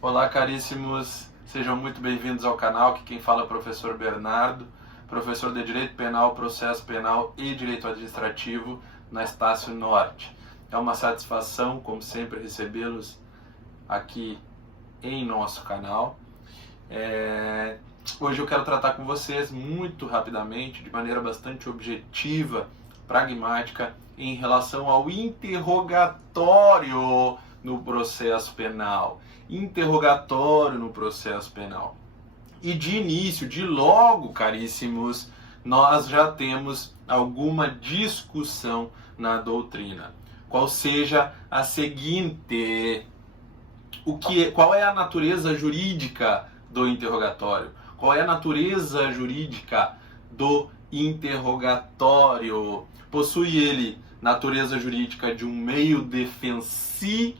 Olá, caríssimos, sejam muito bem-vindos ao canal, que quem fala é o professor Bernardo, professor de Direito Penal, Processo Penal e Direito Administrativo na Estácio Norte. É uma satisfação, como sempre, recebê-los aqui em nosso canal. Hoje eu quero tratar com vocês muito rapidamente, de maneira bastante objetiva, pragmática, em relação ao interrogatório no processo penal. Interrogatório no processo penal. E de início, de logo, caríssimos, nós já temos alguma discussão na doutrina. Qual seja a seguinte: qual é a natureza jurídica do interrogatório? Qual é a natureza jurídica do interrogatório? Possui ele natureza jurídica de um meio defensivo?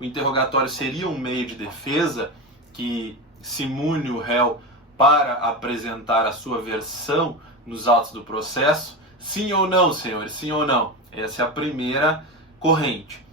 O interrogatório seria um meio de defesa que se mune o réu para apresentar a sua versão nos autos do processo? Sim ou não, senhores? Sim ou não? Essa é a primeira corrente.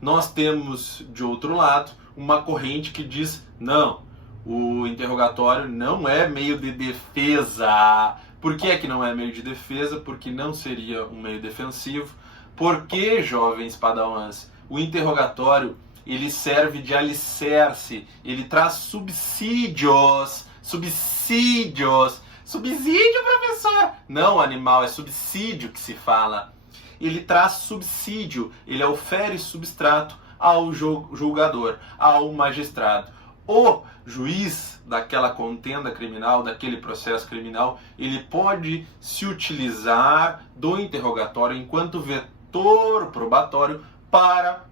Nós temos, de outro lado, uma corrente que diz: não, o interrogatório não é meio de defesa. Por que é que não é meio de defesa? Porque não seria um meio defensivo. Porque, jovens padawans, o interrogatório ele serve de alicerce, ele traz subsídios. Subsídio, professor! Não, animal, é subsídio que se fala. Ele traz subsídio, ele ofere substrato ao julgador, ao magistrado. O juiz daquela contenda criminal, daquele processo criminal, ele pode se utilizar do interrogatório enquanto vetor probatório para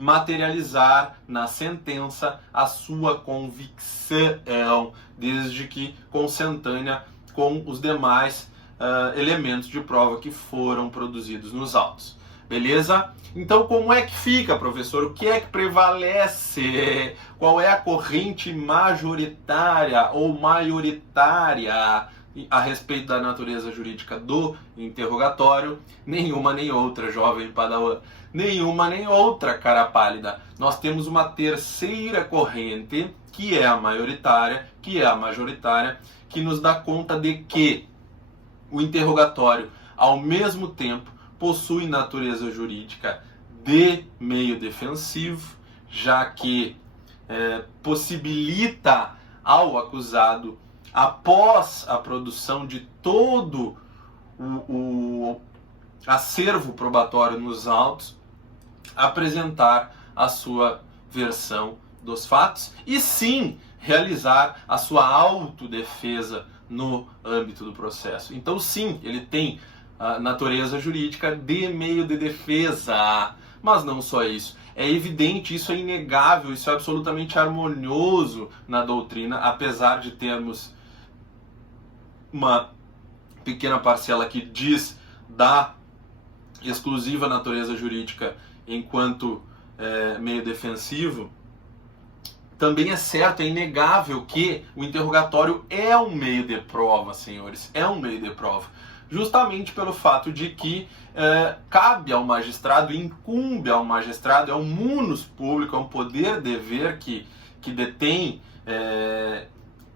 materializar na sentença a sua convicção, desde que consentânea com os demais elementos de prova que foram produzidos nos autos. Beleza? Então, como é que fica, professor? O que é que prevalece? Qual é a corrente majoritária ou maioritária a respeito da natureza jurídica do interrogatório? Nenhuma nem outra, jovem padawan. Nenhuma nem outra, cara pálida. Nós temos uma terceira corrente, que é a maioritária, que é a majoritária, que nos dá conta de que o interrogatório, ao mesmo tempo, possui natureza jurídica de meio defensivo, já que possibilita ao acusado, após a produção de todo o acervo probatório nos autos, apresentar a sua versão dos fatos e sim realizar a sua autodefesa no âmbito do processo. Então sim, ele tem a natureza jurídica de meio de defesa, mas não só isso. É evidente, isso é inegável, isso é absolutamente harmonioso na doutrina, apesar de termos uma pequena parcela que diz da exclusiva natureza jurídica enquanto meio defensivo. Também é certo, é inegável que o interrogatório é um meio de prova, senhores, é um meio de prova. Justamente pelo fato de que cabe ao magistrado, incumbe ao magistrado, é um munus público, é um poder-dever que detém,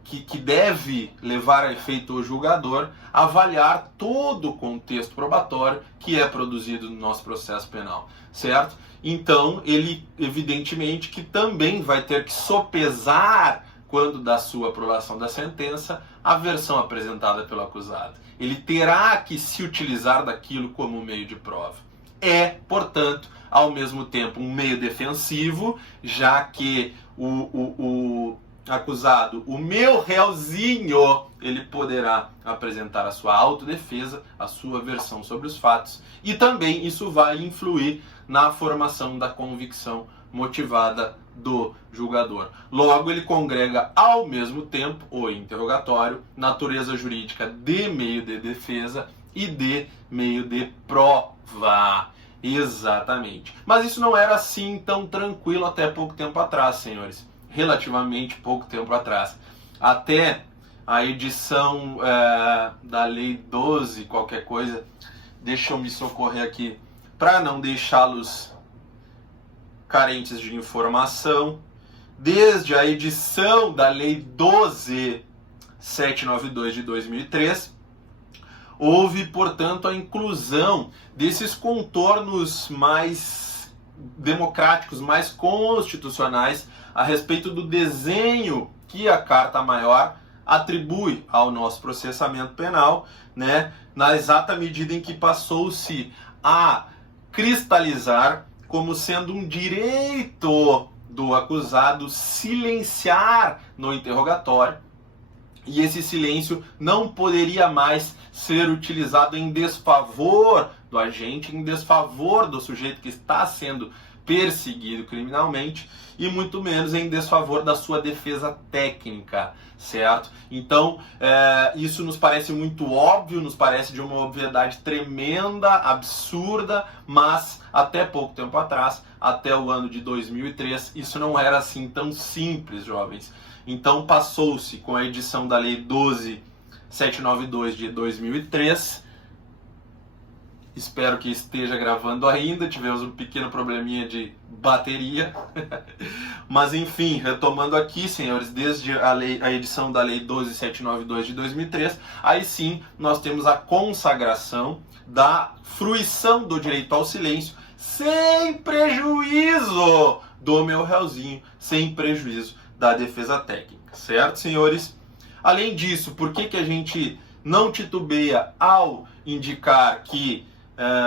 que deve levar a efeito o julgador, avaliar todo o contexto probatório que é produzido no nosso processo penal, certo? Então, ele, evidentemente, que também vai ter que sopesar, quando da sua aprovação da sentença, a versão apresentada pelo acusado. Ele terá que se utilizar daquilo como meio de prova. É, portanto, ao mesmo tempo, um meio defensivo, já que o acusado, o meu réuzinho, ele poderá apresentar a sua autodefesa, a sua versão sobre os fatos, e também isso vai influir na formação da convicção motivada do julgador. Logo, ele congrega ao mesmo tempo o interrogatório, natureza jurídica de meio de defesa e de meio de prova. Exatamente. Mas isso não era assim tão tranquilo até pouco tempo atrás, senhores. Relativamente pouco tempo atrás. Até a edição da Lei 12, qualquer coisa, deixa eu me socorrer aqui, para não deixá-los carentes de informação. desde a edição da Lei 12.792 de 2003, houve, portanto, a inclusão desses contornos mais democráticos, mais constitucionais, a respeito do desenho que a Carta Maior atribui ao nosso processamento penal, né, na exata medida em que passou-se a cristalizar como sendo um direito do acusado silenciar no interrogatório, e esse silêncio não poderia mais ser utilizado em desfavor do agente, em desfavor do sujeito que está sendo perseguido criminalmente, e muito menos em desfavor da sua defesa técnica, certo? Então, isso nos parece muito óbvio, nos parece de uma obviedade tremenda, absurda, mas até pouco tempo atrás, até o ano de 2003, isso não era assim tão simples, jovens. Então, passou-se com a edição da Lei 12.792 de 2003, espero que esteja gravando ainda, tivemos um pequeno probleminha de bateria. Mas enfim, retomando aqui, senhores, desde a edição da Lei 12.792 de 2003, aí sim nós temos a consagração da fruição do direito ao silêncio, sem prejuízo do meu réuzinho, sem prejuízo da defesa técnica, certo, senhores? Além disso, por que a gente não titubeia ao indicar que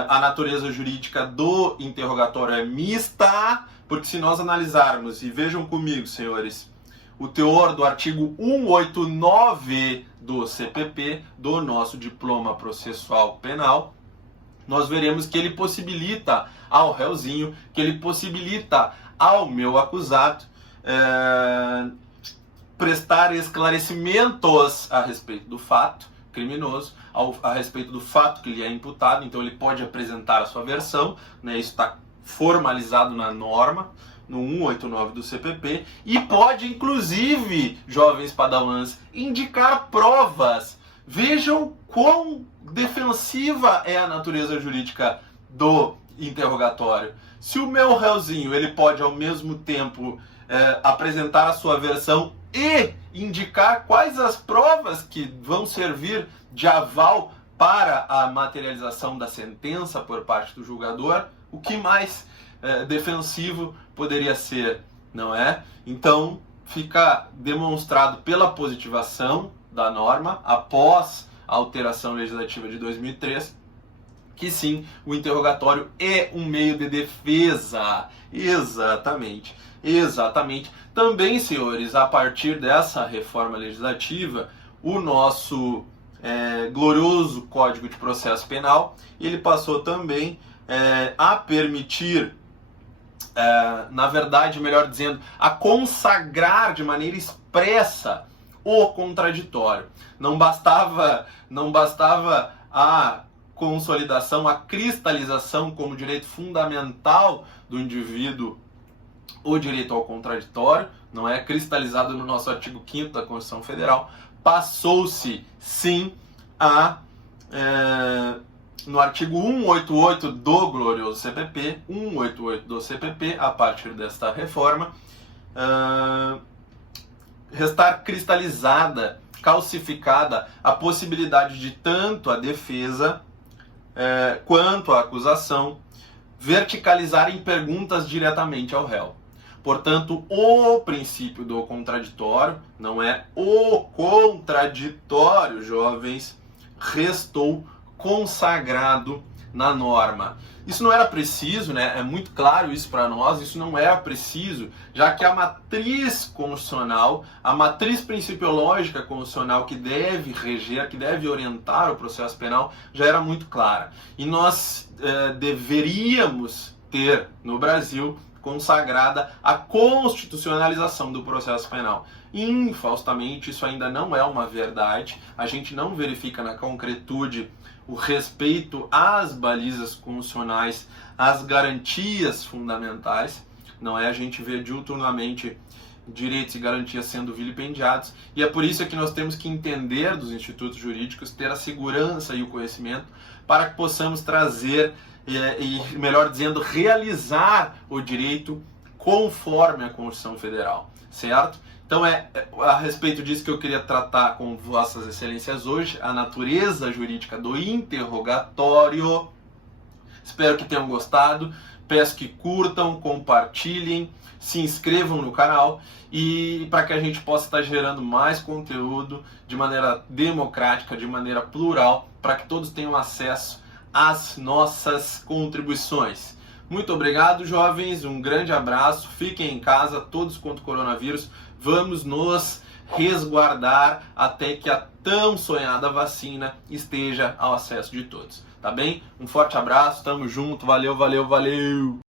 a natureza jurídica do interrogatório é mista? Porque se nós analisarmos, e vejam comigo, senhores, o teor do artigo 189 do CPP, do nosso diploma processual penal, nós veremos que ele possibilita ao réuzinho, que ele possibilita ao meu acusado prestar esclarecimentos a respeito do fato criminoso, a respeito do fato que lhe é imputado. Então ele pode apresentar a sua versão, né? Isso está formalizado na norma, no 189 do CPP, e pode, inclusive, jovens padawans, indicar provas. Vejam quão defensiva é a natureza jurídica do interrogatório. Se o meu réuzinho ele pode, ao mesmo tempo, apresentar a sua versão e indicar quais as provas que vão servir de aval para a materialização da sentença por parte do julgador, o que mais defensivo poderia ser, não é? Então, fica demonstrado pela positivação da norma, após a alteração legislativa de 2003, que sim, o interrogatório é um meio de defesa. Exatamente, exatamente. Também, senhores, a partir dessa reforma legislativa, o nosso glorioso Código de Processo Penal, ele passou também a permitir, na verdade, melhor dizendo, a consagrar de maneira expressa o contraditório. Não bastava a consolidação, a cristalização como direito fundamental do indivíduo, o direito ao contraditório, não é cristalizado no nosso artigo 5º da Constituição Federal, passou-se sim a, no artigo 188 do glorioso CPP, 188 do CPP, a partir desta reforma, restar cristalizada, calcificada a possibilidade de tanto a defesa quanto a acusação verticalizarem perguntas diretamente ao réu. Portanto, o princípio do contraditório, não é o contraditório, jovens, restou consagrado na norma. Isso não era preciso, né? É muito claro isso para nós, isso não era preciso, já que a matriz constitucional, a matriz principiológica constitucional que deve reger, que deve orientar o processo penal, já era muito clara. E nós deveríamos ter no Brasil consagrada a constitucionalização do processo penal. Infaustamente, isso ainda não é uma verdade, a gente não verifica na concretude o respeito às balizas constitucionais, às garantias fundamentais, não é? A gente vê diuturnamente direitos e garantias sendo vilipendiados, e é por isso que nós temos que entender dos institutos jurídicos, ter a segurança e o conhecimento para que possamos trazer e, melhor dizendo, realizar o direito conforme a Constituição Federal, certo? Então é a respeito disso que eu queria tratar com vossas excelências hoje, a natureza jurídica do interrogatório. Espero que tenham gostado, peço que curtam, compartilhem, se inscrevam no canal e para que a gente possa estar gerando mais conteúdo de maneira democrática, de maneira plural, para que todos tenham acesso às nossas contribuições. Muito obrigado, jovens, um grande abraço, fiquem em casa, todos contra o coronavírus, vamos nos resguardar até que a tão sonhada vacina esteja ao acesso de todos, tá bem? Um forte abraço, tamo junto, valeu, valeu, valeu!